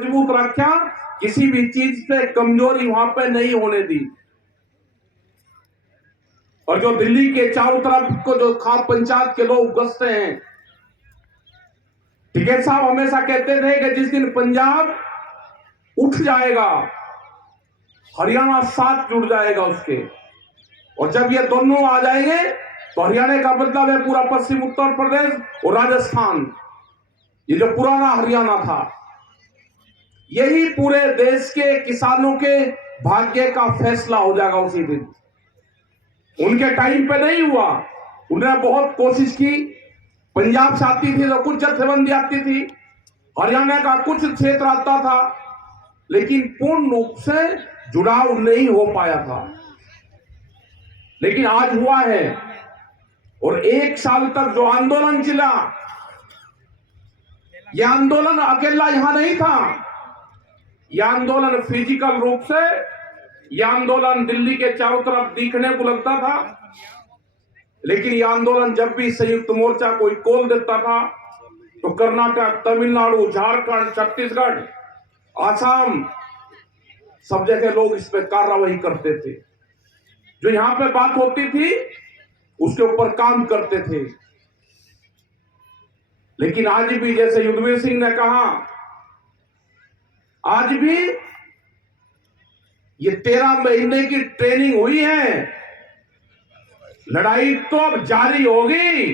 मजबूत रखा, किसी भी चीज पे कमजोरी वहां पे नहीं होने दी। और जो दिल्ली के चारों तरफ को जो खाप पंचायत के लोग बसते हैं, टिकैत साहब हमेशा कहते थे कि जिस दिन पंजाब उठ जाएगा, हरियाणा साथ जुड़ जाएगा उसके। और जब ये दोनों आ जाएंगे तो हरियाणा का मतलब है पूरा पश्चिम उत्तर प्रदेश और राजस्थान, ये जो पुराना हरियाणा था, यही पूरे देश के किसानों के भाग्य का फैसला हो जाएगा उसी दिन। उनके टाइम पे नहीं हुआ। उन्होंने बहुत कोशिश की, पंजाब से आती थी तो कुछ जत्थेबंदी आती थी, हरियाणा का कुछ क्षेत्र आता था, लेकिन पूर्ण रूप से जुड़ाव नहीं हो पाया था। लेकिन आज हुआ है। और 1 साल तक जो आंदोलन चला, यह आंदोलन अकेला यहां नहीं था। यह आंदोलन फिजिकल रूप से, यह आंदोलन दिल्ली के चारों तरफ दिखने को लगता था, लेकिन यह आंदोलन जब भी संयुक्त मोर्चा कोई कॉल देता था तो कर्नाटक, तमिलनाडु, झारखंड, छत्तीसगढ़, आसाम, सब जगह लोग इस पे कार्रवाई करते थे। जो यहां पे बात होती थी उसके ऊपर काम करते थे। लेकिन आज भी, जैसे युद्धवीर सिंह ने कहा, आज भी ये 13 महीने की ट्रेनिंग हुई है, लड़ाई तो अब जारी होगी।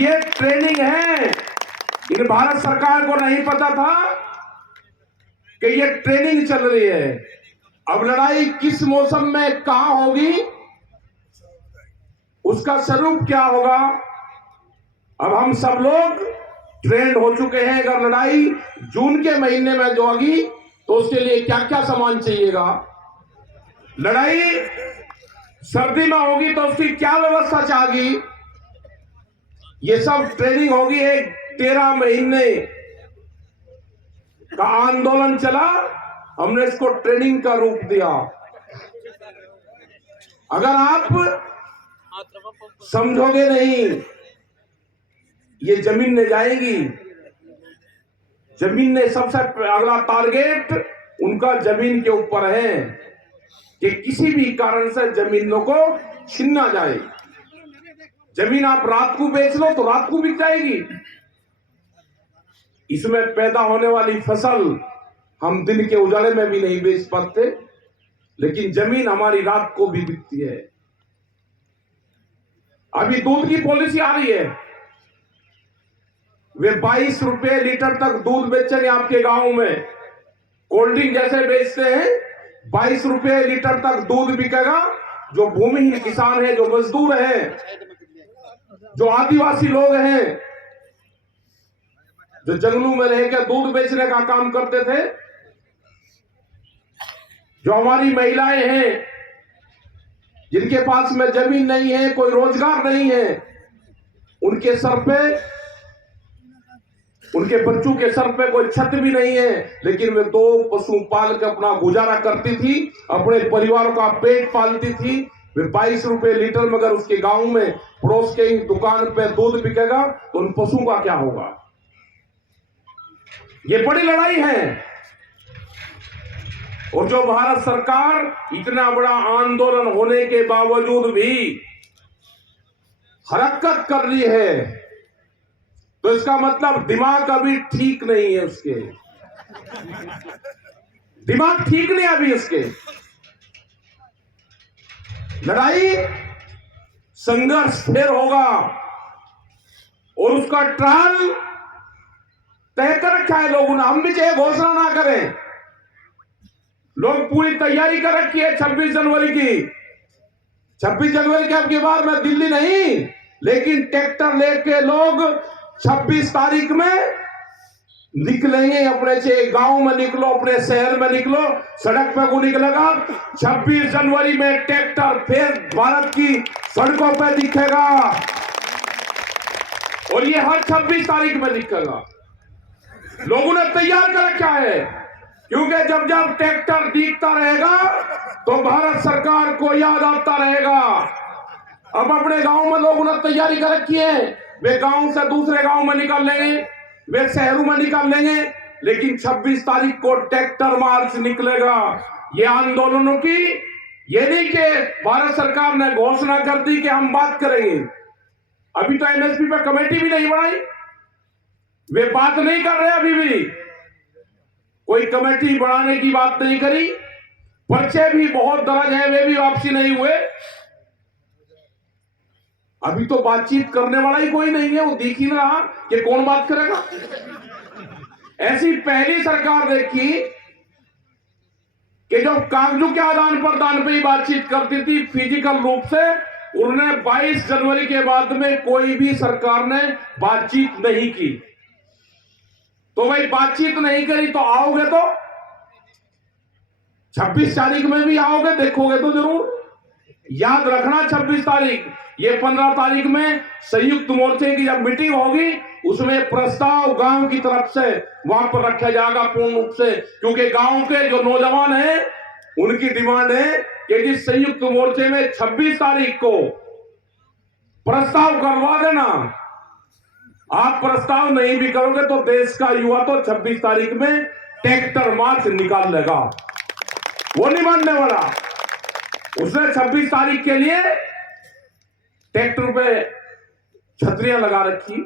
ये ट्रेनिंग है। इन भारत सरकार को नहीं पता था कि ये ट्रेनिंग चल रही है। अब लड़ाई किस मौसम में कहां होगी, उसका स्वरूप क्या होगा, अब हम सब लोग ट्रेंड हो चुके हैं। अगर लड़ाई जून के महीने में जो होगी तो उसके लिए क्या क्या सामान चाहिएगा, लड़ाई सर्दी में होगी तो उसकी क्या व्यवस्था चाहिए, ये सब ट्रेनिंग होगी। एक 13 महीने का आंदोलन चला, हमने इसको ट्रेनिंग का रूप दिया। अगर आप समझोगे नहीं, ये जमीन ने जाएगी। जमीन ने सबसे अगला टारगेट उनका जमीन के ऊपर है कि किसी भी कारण से जमीनों को छीना जाए। जमीन आप रात को बेच लो तो रात को बिक जाएगी। इसमें पैदा होने वाली फसल हम दिन के उजाले में भी नहीं बेच पाते, लेकिन जमीन हमारी रात को भी बिकती है। अभी दूध की पॉलिसी आ रही है, वे 22 रुपए लीटर तक दूध बेचेंगे आपके गांव में। कोल्ड ड्रिंक जैसे बेचते हैं, 22 रुपए लीटर तक दूध बिकेगा। जो भूमिहीन किसान है, जो मजदूर हैं, जो आदिवासी लोग हैं, जो जंगलों में रहकर दूध बेचने का काम करते थे, जो हमारी महिलाएं हैं जिनके पास में जमीन नहीं है, कोई रोजगार नहीं है, उनके सर पे, उनके बच्चों के सर पे कोई छत भी नहीं है, लेकिन वे 2 पशु पाल के अपना गुजारा करती थी, अपने परिवारों का पेट पालती थी। वे 22 रुपए लीटर में अगर उसके गांव में पड़ोस के दुकान पे दूध बिकेगा तो उन पशुओं का क्या होगा। ये बड़ी लड़ाई है। और जो भारत सरकार इतना बड़ा आंदोलन होने के बावजूद भी हरकत कर रही है, तो इसका मतलब दिमाग अभी ठीक नहीं है उसके। दिमाग ठीक नहीं अभी उसके। लड़ाई, संघर्ष फिर होगा और उसका ट्रायल तय कर रखा है लोगों ने। हम भी चाहे घोषणा ना करें, लोग पूरी तैयारी कर रखी है 26 जनवरी की। 26 जनवरी के अब की बार मैं दिल्ली नहीं, लेकिन ट्रैक्टर लेके लोग 26 तारीख में निकलेंगे। अपने से गांव में निकलो, अपने शहर में निकलो, सड़क पे को निकलेगा। 26 जनवरी में ट्रैक्टर फिर भारत की सड़कों पे दिखेगा, और ये हर 26 तारीख में दिखेगा। लोगों ने तैयार कर रखा है, क्योंकि जब जब ट्रैक्टर दिखता रहेगा तो भारत सरकार को याद आता रहेगा। अब अपने गांव में लोगों ने तैयारी कर रखी है, वे गांव से दूसरे गांव में निकल लेंगे, वे शहरों में निकाल लेंगे, लेकिन 26 तारीख को ट्रैक्टर मार्च निकलेगा। ये आंदोलनों की, ये नहीं कि भारत सरकार ने घोषणा कर दी कि हम बात करेंगे। अभी तो एमएसपी पे कमेटी भी नहीं बनाई, वे बात नहीं कर रहे। अभी भी कोई कमेटी बनाने की बात नहीं करी। पर्चे भी बहुत दर्ज है, वे भी वापसी नहीं हुए। अभी तो बातचीत करने वाला ही कोई नहीं है। वो दिख ही नहीं रहा कि कौन बात करेगा। ऐसी पहली सरकार देखी कि जो कागजों के आदान प्रदान पे ही बातचीत करती थी फिजिकल रूप से, उन्होंने 22 जनवरी के बाद में कोई भी सरकार ने बातचीत नहीं की। तो भाई बातचीत नहीं करी तो आओगे तो 26 तारीख में भी आओगे, देखोगे तो जरूर। याद रखना 26 तारीख, ये 15 तारीख में संयुक्त मोर्चे की जब मीटिंग होगी, उसमें प्रस्ताव गांव की तरफ से वहां पर रखा जाएगा पूर्ण रूप से। क्योंकि गांव के जो नौजवान हैं, उनकी डिमांड है कि जिस संयुक्त मोर्चे में 26 तारीख को प्रस्ताव करवा देना। आप प्रस्ताव नहीं भी करोगे तो देश का युवा तो 26 तारीख में ट्रैक्टर मार्च निकाल लेगा। वो नहीं मानने वाला। उसने 26 तारीख के लिए ट्रैक्टर पे छतरियां लगा रखी।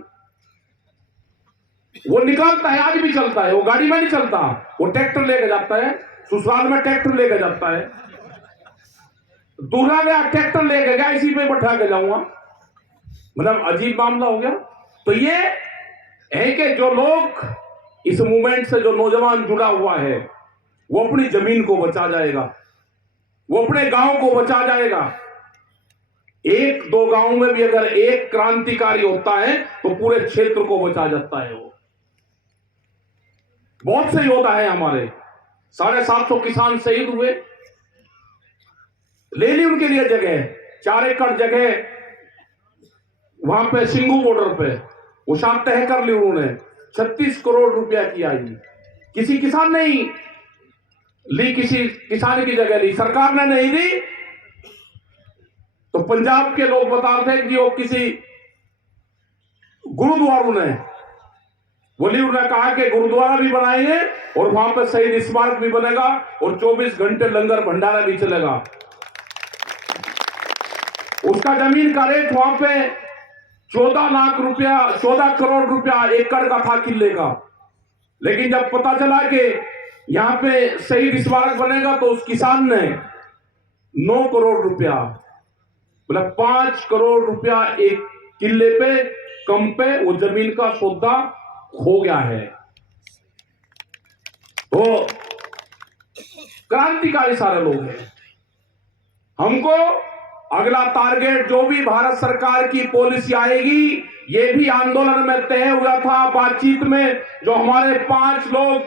वो निकालता है, आज भी चलता है। वो गाड़ी में नहीं चलता, वो ट्रैक्टर लेके जाता है। ससुराल में ट्रैक्टर लेके जाता है। दूल्हा गया, ट्रैक्टर लेके गया, इसी पे बैठा के जाऊंगा। मतलब अजीब मामला हो गया। तो ये है कि जो लोग इस मूवमेंट से, जो नौजवान जुड़ा हुआ है, वो अपनी जमीन को बचा जाएगा, वो अपने गांव को बचा जाएगा। एक दो गांव में भी अगर एक क्रांतिकारी होता है तो पूरे क्षेत्र को बचा जाता है। वो बहुत से योद्धा है हमारे, 750 किसान शहीद हुए। ले ली उनके लिए जगह, 4 एकड़ जगह वहां पे सिंगू बॉर्डर पे, वो शाम तय कर ली उन्होंने। 36 करोड़ रुपया की आई। किसी किसान ने ही ली, किसी किसान की जगह ली, सरकार ने नहीं दी। तो पंजाब के लोग बता रहे थे कि वो किसी गुरुद्वारों ने बोली, उन्होंने कहा कि गुरुद्वारा भी बनाएंगे और वहां पर शहीद स्मारक भी बनेगा और 24 घंटे लंगर भंडारा भी चलेगा। उसका जमीन का रेट वहां पे 14 लाख रुपया, 14 करोड़ रुपया एकड़ का था किले का। लेकिन जब पता चला कि यहां पे शहीद स्मारक बनेगा तो उस किसान ने 9 करोड़ रुपया, मतलब 5 करोड़ रुपया एक किले पे कम पे वो जमीन का सौदा हो गया है। तो क्रांतिकारी सारे लोग हैं। हमको अगला टारगेट जो भी भारत सरकार की पॉलिसी आएगी, ये भी आंदोलन में तय हुआ था। बातचीत में जो हमारे 5 लोग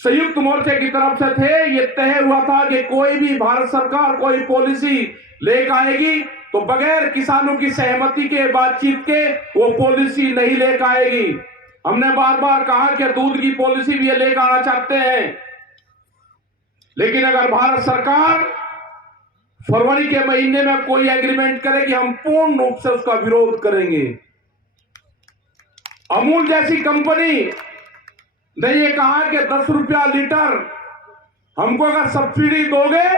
संयुक्त मोर्चे की तरफ से थे, ये तय हुआ था कि कोई भी भारत सरकार कोई पॉलिसी लेकर आएगी तो बगैर किसानों की सहमति के, बातचीत के वो पॉलिसी नहीं लेकर आएगी। हमने बार बार कहा कि दूध की पॉलिसी भी लेकर आना चाहते हैं, लेकिन अगर भारत सरकार फरवरी के महीने में कोई एग्रीमेंट करे कि हम पूर्ण रूप से उसका विरोध करेंगे। अमूल जैसी कंपनी ने ये कहा कि 10 रुपया लीटर हमको अगर सब्सिडी दोगे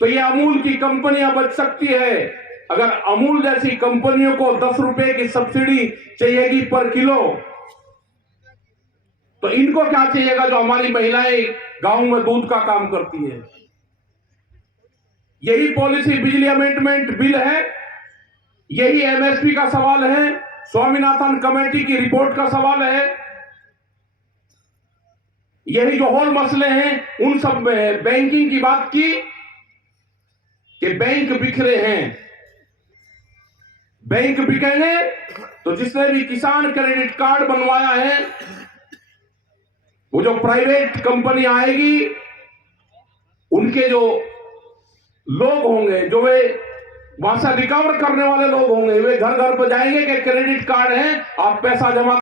तो ये अमूल की कंपनियां बच सकती है। अगर अमूल जैसी कंपनियों को 10 रुपए की सब्सिडी चाहिएगी पर किलो, तो इनको क्या चाहिएगा जो हमारी महिलाएं गांव में दूध का काम करती है। यही पॉलिसी बिजली अमेंडमेंट बिल है, यही एमएसपी का सवाल है, स्वामीनाथन कमेटी की रिपोर्ट का सवाल है, यही जो और मसले हैं उन सब में बैंकिंग की बात की कि बैंक बिखरे हैं। बैंक बिकेंगे तो जिसने भी किसान क्रेडिट कार्ड बनवाया है, वो जो प्राइवेट कंपनी आएगी, उनके जो लोग होंगे, जो वे वहां से रिकवर करने वाले लोग होंगे, वे घर घर पर जाएंगे कि क्रेडिट कार्ड है, आप पैसा जमा